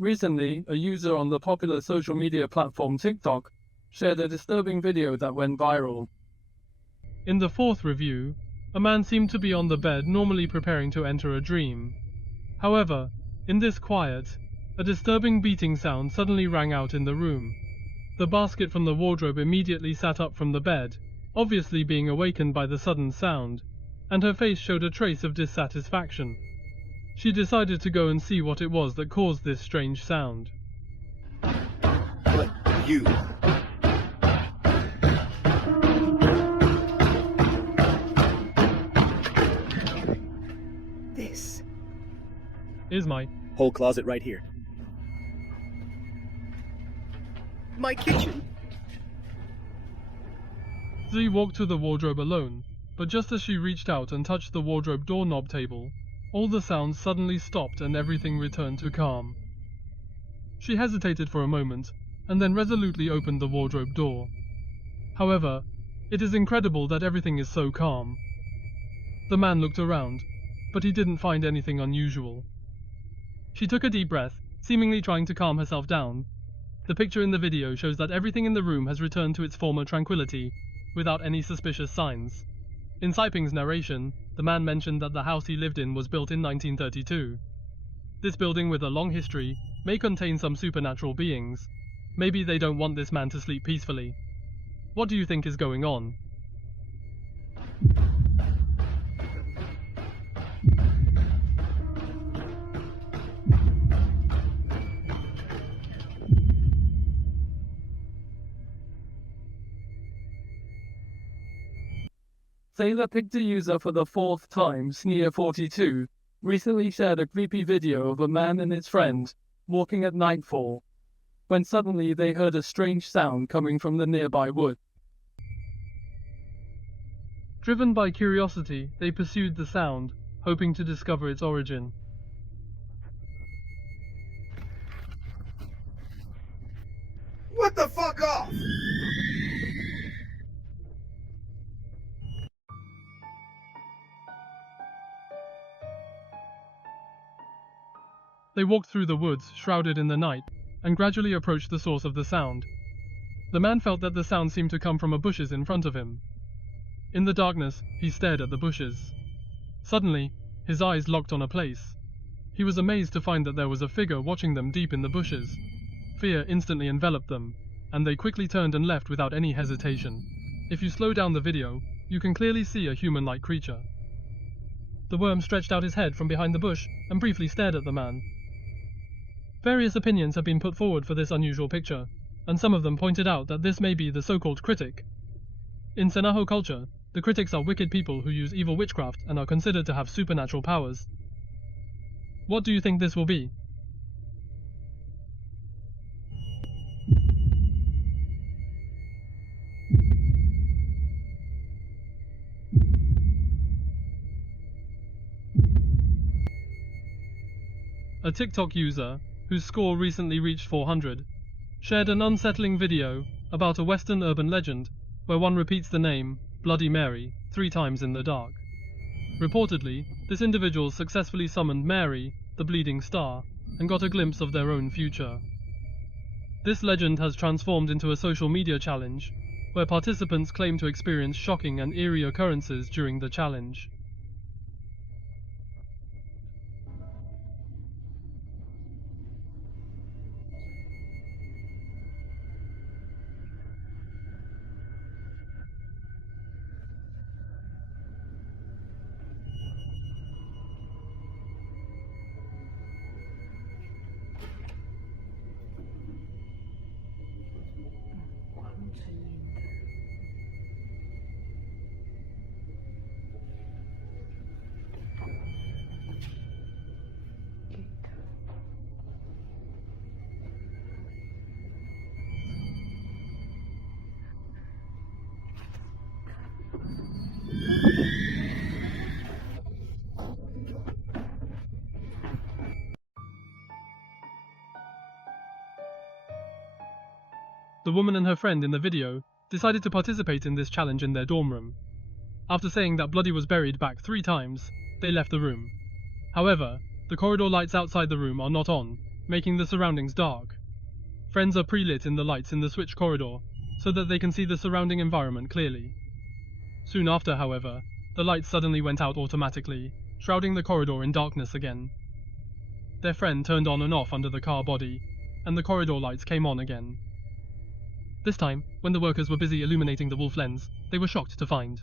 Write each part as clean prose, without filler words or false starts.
Recently, a user on the popular social media platform TikTok shared a disturbing video that went viral. In the fourth review, a man seemed to be on the bed normally preparing to enter a dream. However, in this quiet, a disturbing beating sound suddenly rang out in the room. The basket from the wardrobe immediately sat up from the bed, obviously being awakened by the sudden sound, and her face showed a trace of dissatisfaction. She decided to go and see what it was that caused this strange sound. But you... This is my whole closet right here. My kitchen. Z walked to the wardrobe alone, but just as she reached out and touched the wardrobe doorknob table, all the sounds suddenly stopped and everything returned to calm. She hesitated for a moment, and then resolutely opened the wardrobe door. However, it is incredible that everything is so calm. The man looked around, but he didn't find anything unusual. She took a deep breath, seemingly trying to calm herself down. The picture in the video shows that everything in the room has returned to its former tranquility, without any suspicious signs. In Saiping's narration, the man mentioned that the house he lived in was built in 1932. This building with a long history may contain some supernatural beings. Maybe they don't want this man to sleep peacefully. What do you think is going on? Sailor Picture user for the fourth time, Sneer42, recently shared a creepy video of a man and his friend walking at nightfall, when suddenly they heard a strange sound coming from the nearby wood. Driven by curiosity, they pursued the sound, hoping to discover its origin. What the fuck off? They walked through the woods, shrouded in the night, and gradually approached the source of the sound. The man felt that the sound seemed to come from a bushes in front of him. In the darkness, he stared at the bushes. Suddenly, his eyes locked on a place. He was amazed to find that there was a figure watching them deep in the bushes. Fear instantly enveloped them, and they quickly turned and left without any hesitation. If you slow down the video, you can clearly see a human-like creature. The worm stretched out his head from behind the bush and briefly stared at the man. Various opinions have been put forward for this unusual picture, and some of them pointed out that this may be the so-called critic. In Senaho culture, the critics are wicked people who use evil witchcraft and are considered to have supernatural powers. What do you think this will be? A TikTok user, whose score recently reached 400, shared an unsettling video about a Western urban legend where one repeats the name Bloody Mary 3 times in the dark. Reportedly, this individual successfully summoned Mary, the bleeding star, and got a glimpse of their own future. This legend has transformed into a social media challenge, where participants claim to experience shocking and eerie occurrences during the challenge. The woman and her friend in the video decided to participate in this challenge in their dorm room. After saying that Bloody was buried back 3 times, they left the room. However, the corridor lights outside the room are not on, making the surroundings dark. Friends are pre-lit in the lights in the switch corridor, so that they can see the surrounding environment clearly. Soon after, however, the lights suddenly went out automatically, shrouding the corridor in darkness again. Their friend turned on and off under the car body, and the corridor lights came on again. This time, when the workers were busy illuminating the wolf lens, they were shocked to find.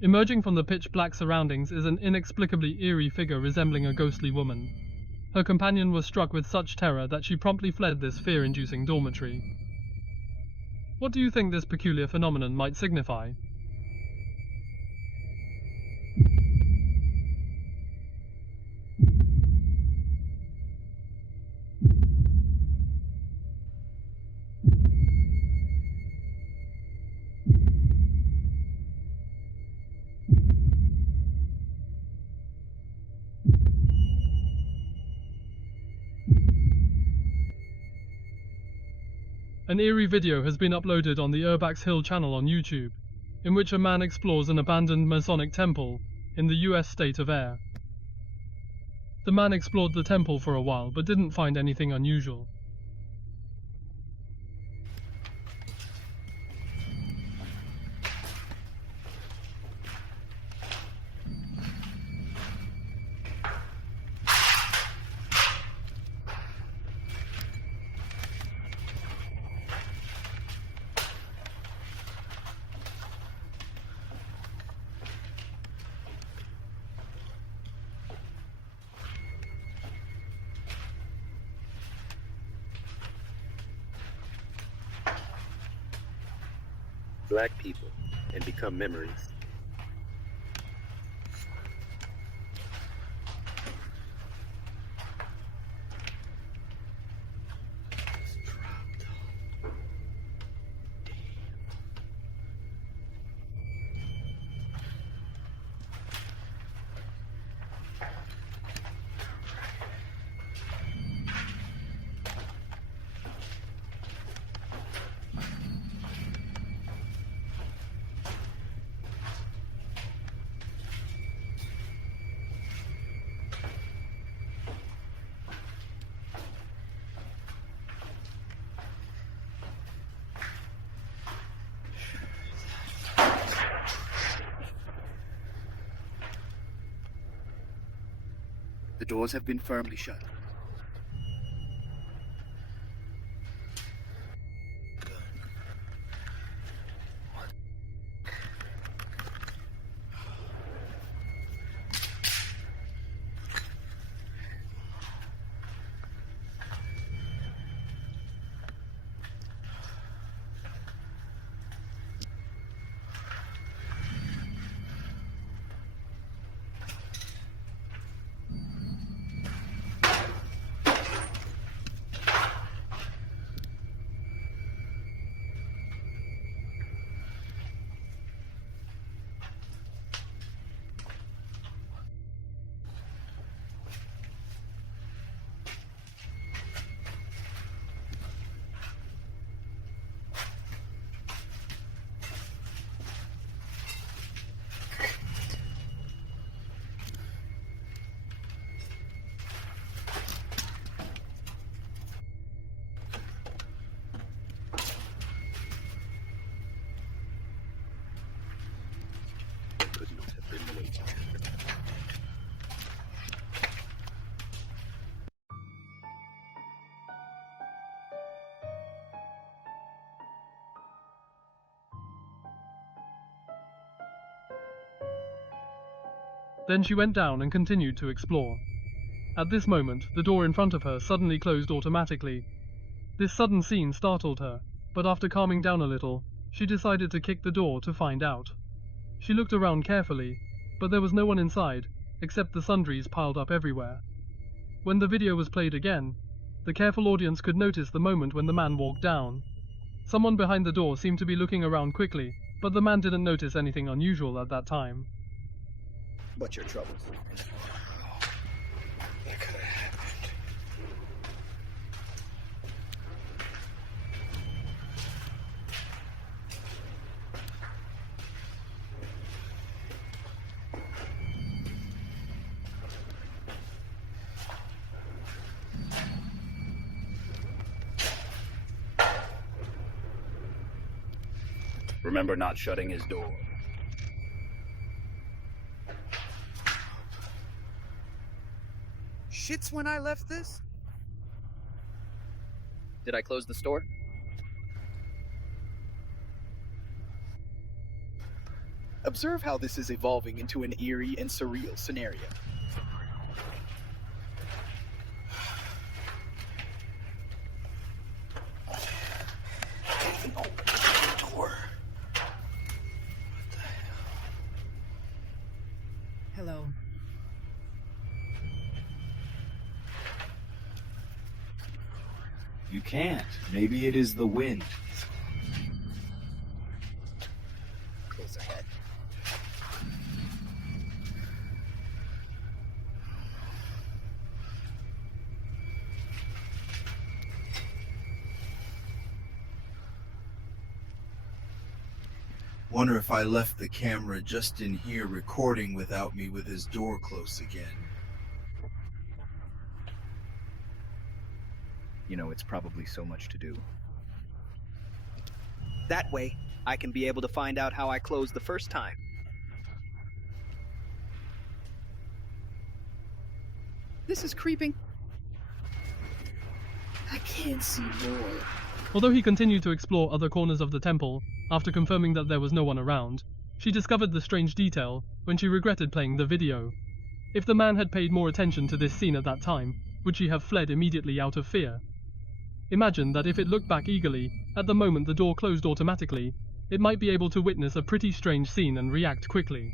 Emerging from the pitch-black surroundings is an inexplicably eerie figure resembling a ghostly woman. Her companion was struck with such terror that she promptly fled this fear-inducing dormitory. What do you think this peculiar phenomenon might signify? An eerie video has been uploaded on the Urbax Hill channel on YouTube, in which a man explores an abandoned Masonic temple in the US state of Air. The man explored the temple for a while but didn't find anything unusual. Black people and become memories. The doors have been firmly shut. Then she went down and continued to explore. At this moment, the door in front of her suddenly closed automatically. This sudden scene startled her, but after calming down a little, she decided to kick the door to find out. She looked around carefully, but there was no one inside, except the sundries piled up everywhere. When the video was played again, the careful audience could notice the moment when the man walked down. Someone behind the door seemed to be looking around quickly, but the man didn't notice anything unusual at that time. But your troubles. That could have happened. Remember not shutting his door. Shits when I left this? Did I close the store? Observe how this is evolving into an eerie and surreal scenario. Can't even open the door. What the hell? Hello. You can't. Maybe it is the wind. Close ahead. Wonder if I left the camera just in here recording without me with his door closed again. You know, it's probably so much to do. That way, I can be able to find out how I closed the first time. This is creeping. I can't see more. Although he continued to explore other corners of the temple, after confirming that there was no one around, she discovered the strange detail when she regretted playing the video. If the man had paid more attention to this scene at that time, would she have fled immediately out of fear? Imagine that if it looked back eagerly, at the moment the door closed automatically, it might be able to witness a pretty strange scene and react quickly.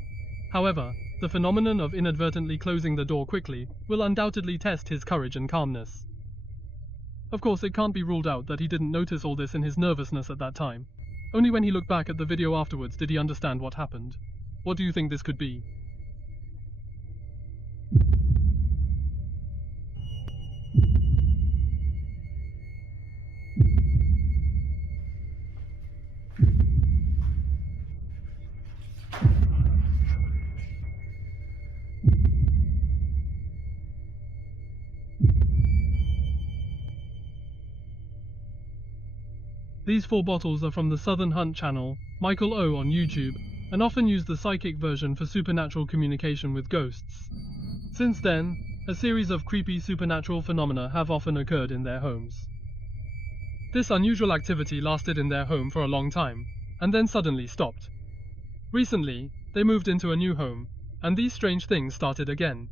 However, the phenomenon of inadvertently closing the door quickly will undoubtedly test his courage and calmness. Of course, it can't be ruled out that he didn't notice all this in his nervousness at that time. Only when he looked back at the video afterwards did he understand what happened. What do you think this could be? These 4 bottles are from the Southern Hunt channel, Michael O on YouTube, and often use the psychic version for supernatural communication with ghosts. Since then, a series of creepy supernatural phenomena have often occurred in their homes. This unusual activity lasted in their home for a long time, and then suddenly stopped. Recently, they moved into a new home, and these strange things started again.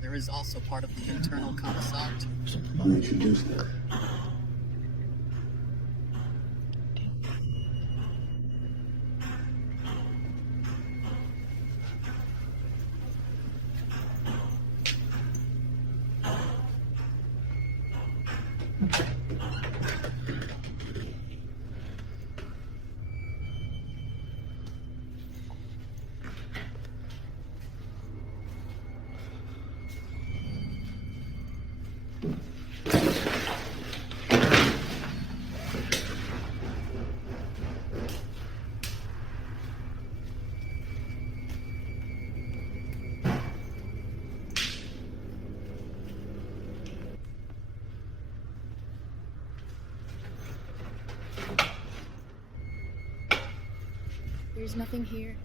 There is also part of the internal concept. I'll introduce that. There's nothing here.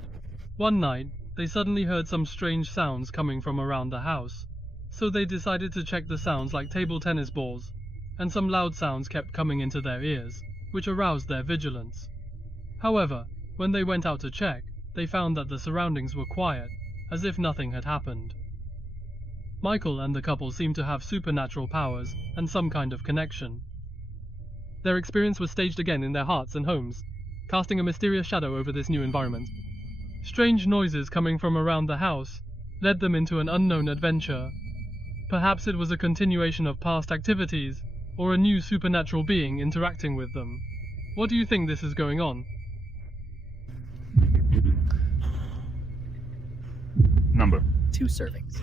One night, they suddenly heard some strange sounds coming from around the house, so they decided to check the sounds like table tennis balls, and some loud sounds kept coming into their ears, which aroused their vigilance. However, when they went out to check, they found that the surroundings were quiet, as if nothing had happened. Michael and the couple seemed to have supernatural powers and some kind of connection. Their experience was staged again in their hearts and homes, casting a mysterious shadow over this new environment. Strange noises coming from around the house led them into an unknown adventure. Perhaps it was a continuation of past activities, or a new supernatural being interacting with them. What do you think this is going on? Number. 2 servings.